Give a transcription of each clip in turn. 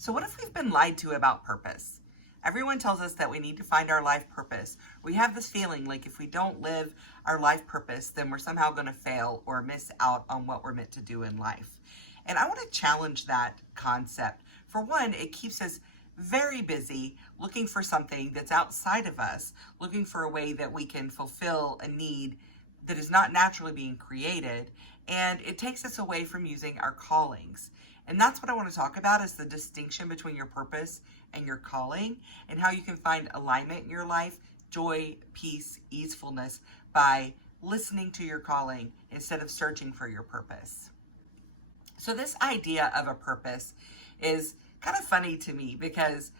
So, what if we've been lied to about purpose? Everyone tells us that we need to find our life purpose. We have this feeling like if we don't live our life purpose, then we're somehow going to fail or miss out on what we're meant to do in life. And I want to challenge that concept. For one, it keeps us very busy looking for something that's outside of us, looking for a way that we can fulfill a need that is not naturally being created, and it takes us away from using our callings. And that's what I want to talk about, is the distinction between your purpose and your calling, and how you can find alignment in your life, joy, peace, easefulness, by listening to your calling instead of searching for your purpose. So this idea of a purpose is kind of funny to me, because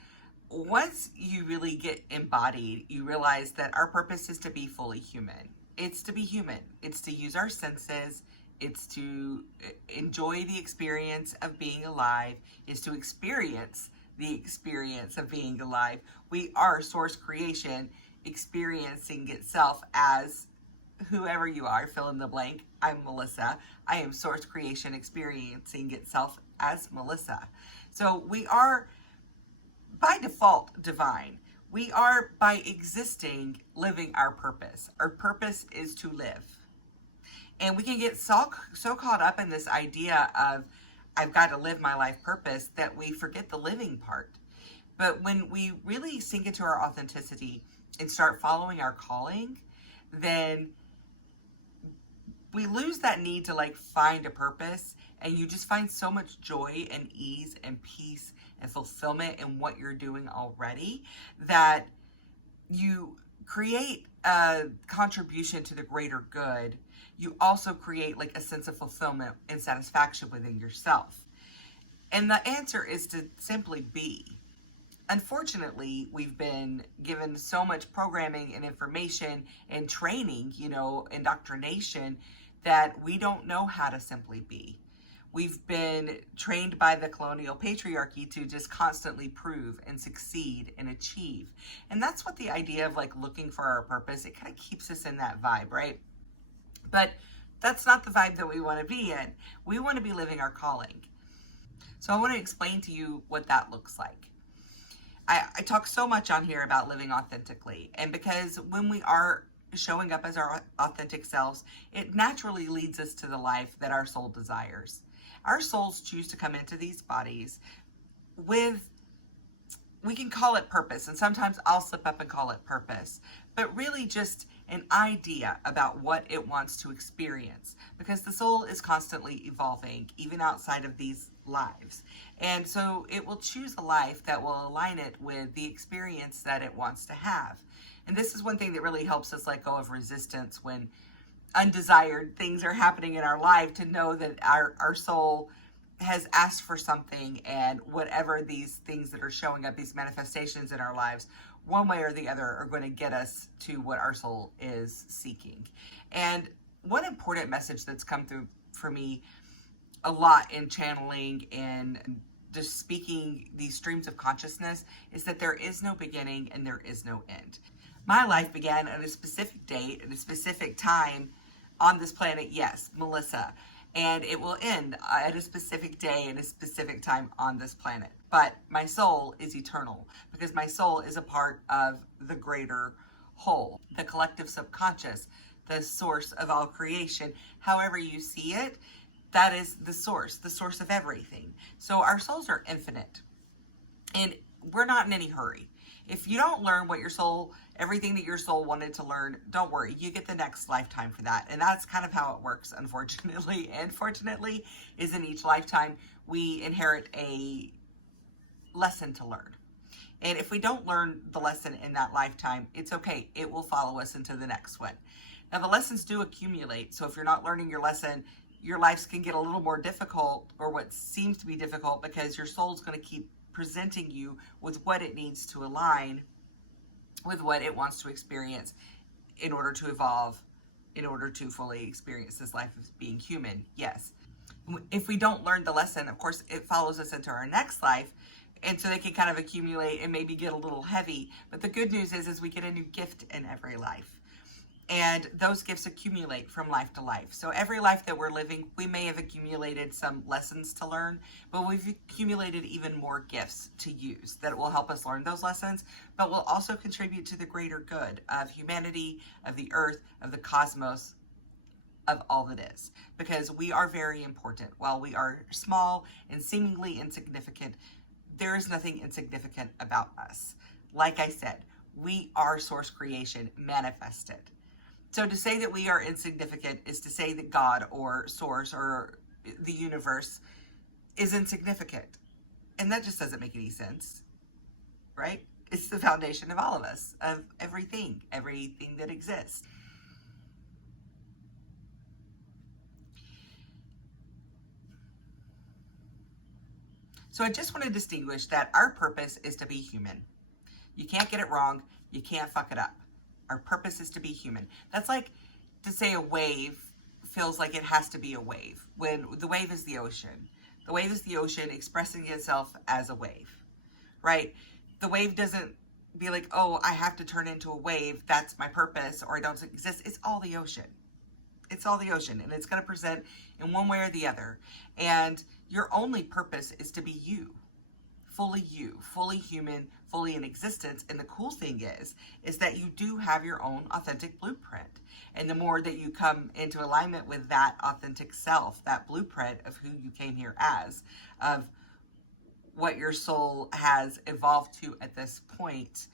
once you really get embodied, you realize that our purpose is to be fully human. It's to be human. It's to use our senses. It's to enjoy the experience of being alive. It's to experience the experience of being alive. We are source creation, experiencing itself as whoever you are, fill in the blank. I'm Melissa. I am source creation, experiencing itself as Melissa. So we are by default divine. We are, by existing, living our purpose. Our purpose is to live. And we can get so caught up in this idea of, I've got to live my life purpose, that we forget the living part. But when we really sink into our authenticity and start following our calling, then we lose that need to find a purpose, and you just find so much joy and ease and peace and fulfillment in what you're doing already, that you create a contribution to the greater good. You also create a sense of fulfillment and satisfaction within yourself. And the answer is to simply be. Unfortunately, we've been given so much programming and information and training, indoctrination, that we don't know how to simply be. We've been trained by the colonial patriarchy to just constantly prove and succeed and achieve. And that's what the idea of looking for our purpose, it kind of keeps us in that vibe, right? But that's not the vibe that we want to be in. We want to be living our calling. So I want to explain to you what that looks like. I talk so much on here about living authentically. And because when we are showing up as our authentic selves, it naturally leads us to the life that our soul desires. Our souls choose to come into these bodies with, we can call it purpose, and sometimes I'll slip up and call it purpose, but really just an idea about what it wants to experience, because the soul is constantly evolving, even outside of these lives. And so it will choose a life that will align it with the experience that it wants to have. And this is one thing that really helps us let go of resistance when undesired things are happening in our life, to know that our soul has asked for something, and whatever these things that are showing up, these manifestations in our lives, one way or the other, are going to get us to what our soul is seeking. And one important message that's come through for me a lot in channeling and just speaking these streams of consciousness is that there is no beginning and there is no end. My life began at a specific date, at a specific time on this planet, yes, Melissa. And it will end at a specific day and a specific time on this planet. But my soul is eternal, because my soul is a part of the greater whole, the collective subconscious, the source of all creation. However you see it, that is the source of everything. So our souls are infinite, and we're not in any hurry. If you don't learn what your soul, everything that your soul wanted to learn, don't worry, you get the next lifetime for that. And that's kind of how it works, unfortunately. And fortunately, is in each lifetime, we inherit a lesson to learn. And if we don't learn the lesson in that lifetime, it's okay. It will follow us into the next one. Now, the lessons do accumulate. So if you're not learning your lesson, your lives can get a little more difficult, or what seems to be difficult, because your soul's going to keep presenting you with what it needs to align with what it wants to experience in order to evolve, in order to fully experience this life of being human. Yes. If we don't learn the lesson, of course, it follows us into our next life. And so they can kind of accumulate and maybe get a little heavy. But the good news is we get a new gift in every life. And those gifts accumulate from life to life. So every life that we're living, we may have accumulated some lessons to learn, but we've accumulated even more gifts to use that will help us learn those lessons, but will also contribute to the greater good of humanity, of the earth, of the cosmos, of all that is. Because we are very important. While we are small and seemingly insignificant, there is nothing insignificant about us. Like I said, we are source creation manifested. So to say that we are insignificant is to say that God or source or the universe is insignificant. And that just doesn't make any sense, right? It's the foundation of all of us, of everything that exists. So I just want to distinguish that our purpose is to be human. You can't get it wrong. You can't fuck it up. Our purpose is to be human. That's like to say a wave feels like it has to be a wave, when the wave is the ocean. The wave is the ocean expressing itself as a wave, right? The wave doesn't be like, oh, I have to turn into a wave. That's my purpose, or I don't exist. It's all the ocean. It's all the ocean, and it's going to present in one way or the other. And your only purpose is to be you, fully human, fully in existence. And the cool thing is that you do have your own authentic blueprint. And the more that you come into alignment with that authentic self, that blueprint of who you came here as, of what your soul has evolved to at this point,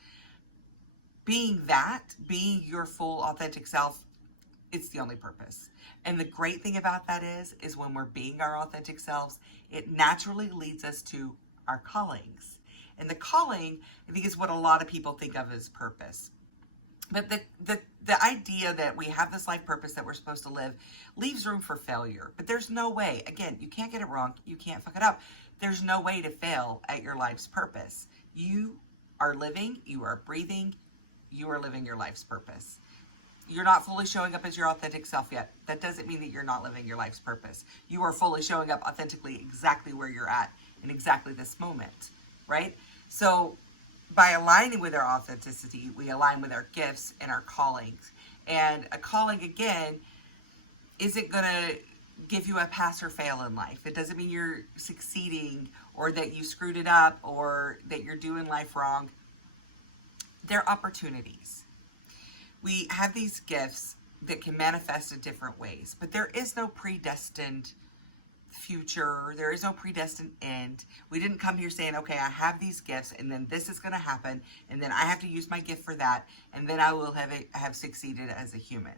being your full authentic self, it's the only purpose. And the great thing about that is when we're being our authentic selves, it naturally leads us to our callings. And the calling, I think, is what a lot of people think of as purpose. But the idea that we have this life purpose that we're supposed to live leaves room for failure. But there's no way, again, you can't get it wrong. You can't fuck it up. There's no way to fail at your life's purpose. You are living, you are breathing, you are living your life's purpose. You're not fully showing up as your authentic self yet. That doesn't mean that you're not living your life's purpose. You are fully showing up authentically exactly where you're at in exactly this moment, right? So by aligning with our authenticity, we align with our gifts and our callings. And a calling, again, isn't going to give you a pass or fail in life. It doesn't mean you're succeeding or that you screwed it up or that you're doing life wrong. They're opportunities. We have these gifts that can manifest in different ways, but there is no predestined future. There is no predestined end. We didn't come here saying, okay, I have these gifts and then this is going to happen and then I have to use my gift for that and then I will have succeeded as a human.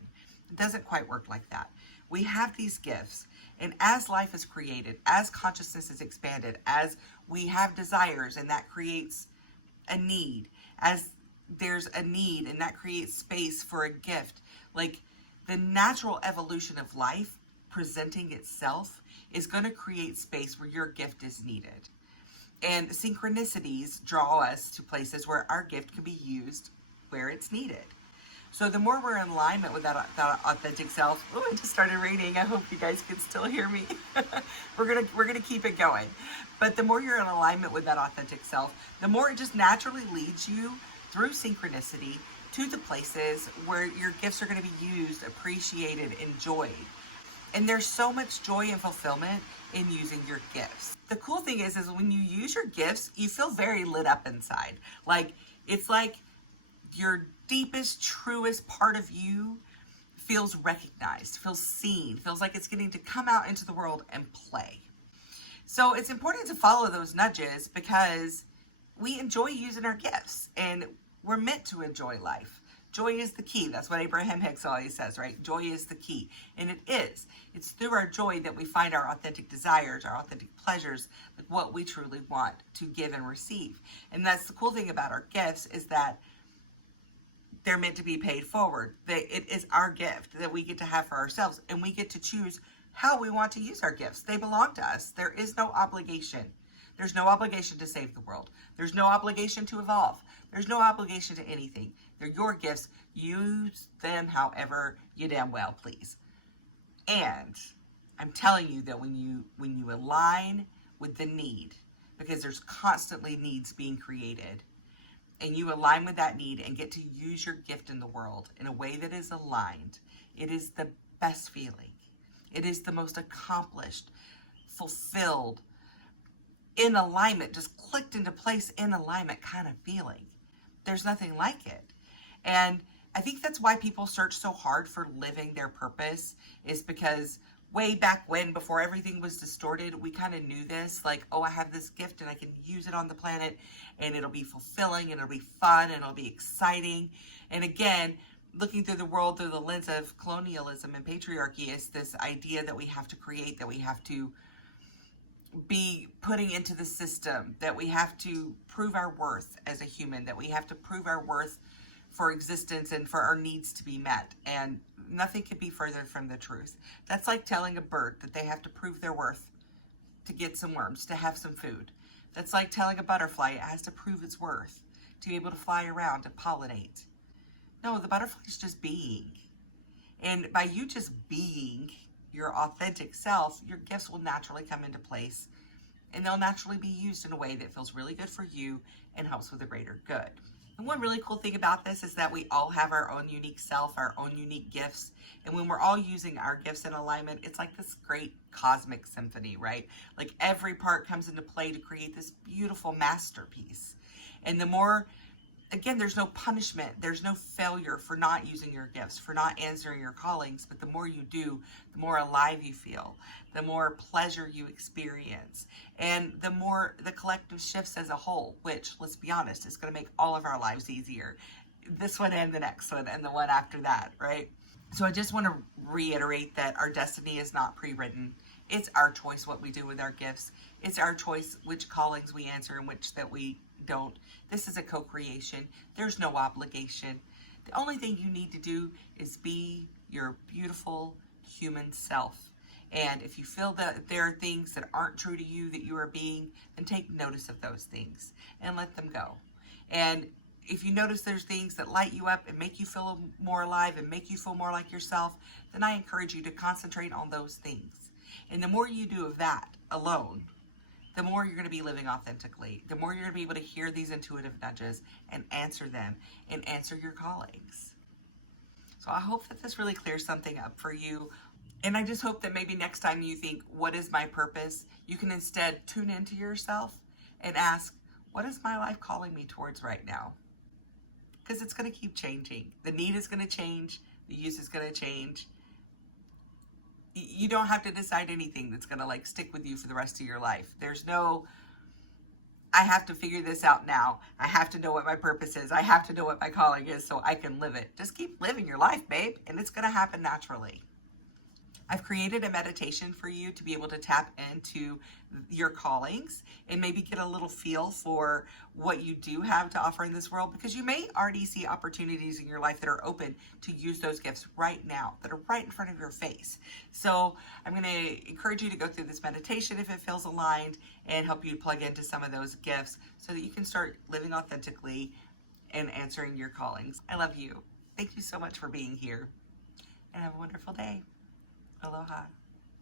It doesn't quite work like that. We have these gifts, and as life is created, as consciousness is expanded, as we have desires and that creates a need, as there's a need and that creates space for a gift, like the natural evolution of life presenting itself is going to create space where your gift is needed. And synchronicities draw us to places where our gift can be used where it's needed. So the more we're in alignment with that authentic self, oh, it just started raining. I hope you guys can still hear me. We're gonna keep it going. But the more you're in alignment with that authentic self, the more it just naturally leads you through synchronicity to the places where your gifts are going to be used, appreciated, enjoyed. And there's so much joy and fulfillment in using your gifts. The cool thing is when you use your gifts, you feel very lit up inside. Like, it's like your deepest, truest part of you feels recognized, feels seen, feels like it's getting to come out into the world and play. So it's important to follow those nudges because we enjoy using our gifts and we're meant to enjoy life. Joy is the key. That's what Abraham Hicks always says, right? Joy is the key. And it is. It's through our joy that we find our authentic desires, our authentic pleasures, like what we truly want to give and receive. And that's the cool thing about our gifts is that they're meant to be paid forward. It is our gift that we get to have for ourselves, and we get to choose how we want to use our gifts. They belong to us. There is no obligation. There's no obligation to save the world. There's no obligation to evolve. There's no obligation to anything. They're your gifts. Use them however you damn well please. And I'm telling you that when you align with the need, because there's constantly needs being created, and you align with that need and get to use your gift in the world in a way that is aligned, it is the best feeling. It is the most accomplished, fulfilled, in alignment, just clicked into place in alignment kind of feeling. There's nothing like it. And I think that's why people search so hard for living their purpose, is because way back when, before everything was distorted, we kind of knew this, like, oh, I have this gift and I can use it on the planet and it'll be fulfilling and it'll be fun and it'll be exciting. And again, looking through the world through the lens of colonialism and patriarchy is this idea that we have to create, that we have to be putting into the system, that we have to prove our worth as a human, that we have to prove our worth for existence and for our needs to be met. And nothing could be further from the truth. That's like telling a bird that they have to prove their worth to get some worms, to have some food. That's like telling a butterfly it has to prove its worth to be able to fly around and pollinate. No, the butterfly is just being. And by you just being your authentic self, your gifts will naturally come into place and they'll naturally be used in a way that feels really good for you and helps with a greater good. And one really cool thing about this is that we all have our own unique self, our own unique gifts. And when we're all using our gifts in alignment, it's like this great cosmic symphony, right? Like every part comes into play to create this beautiful masterpiece. And the more, again, there's no punishment, there's no failure for not using your gifts, for not answering your callings, but the more you do, the more alive you feel, the more pleasure you experience, and the more the collective shifts as a whole, which, let's be honest, is going to make all of our lives easier. This one and the next one and the one after that, right? So I just want to reiterate that our destiny is not pre-written. It's our choice what we do with our gifts. It's our choice which callings we answer and which that we don't. This is a co-creation. There's no obligation. The only thing you need to do is be your beautiful human self. And if you feel that there are things that aren't true to you that you are being, then take notice of those things and let them go. And if you notice there's things that light you up and make you feel more alive and make you feel more like yourself, then I encourage you to concentrate on those things. And the more you do of that alone, the more you're going to be living authentically, the more you're going to be able to hear these intuitive nudges and answer them and answer your callings. So I hope that this really clears something up for you. And I just hope that maybe next time you think, what is my purpose? You can instead tune into yourself and ask, what is my life calling me towards right now? Because it's going to keep changing. The need is going to change. The use is going to change. You don't have to decide anything that's going to like stick with you for the rest of your life. There's no, I have to figure this out now. I have to know what my purpose is. I have to know what my calling is so I can live it. Just keep living your life, babe, and it's going to happen naturally. I've created a meditation for you to be able to tap into your callings and maybe get a little feel for what you do have to offer in this world, because you may already see opportunities in your life that are open to use those gifts right now, that are right in front of your face. So I'm going to encourage you to go through this meditation if it feels aligned and help you plug into some of those gifts so that you can start living authentically and answering your callings. I love you. Thank you so much for being here and have a wonderful day. Aloha.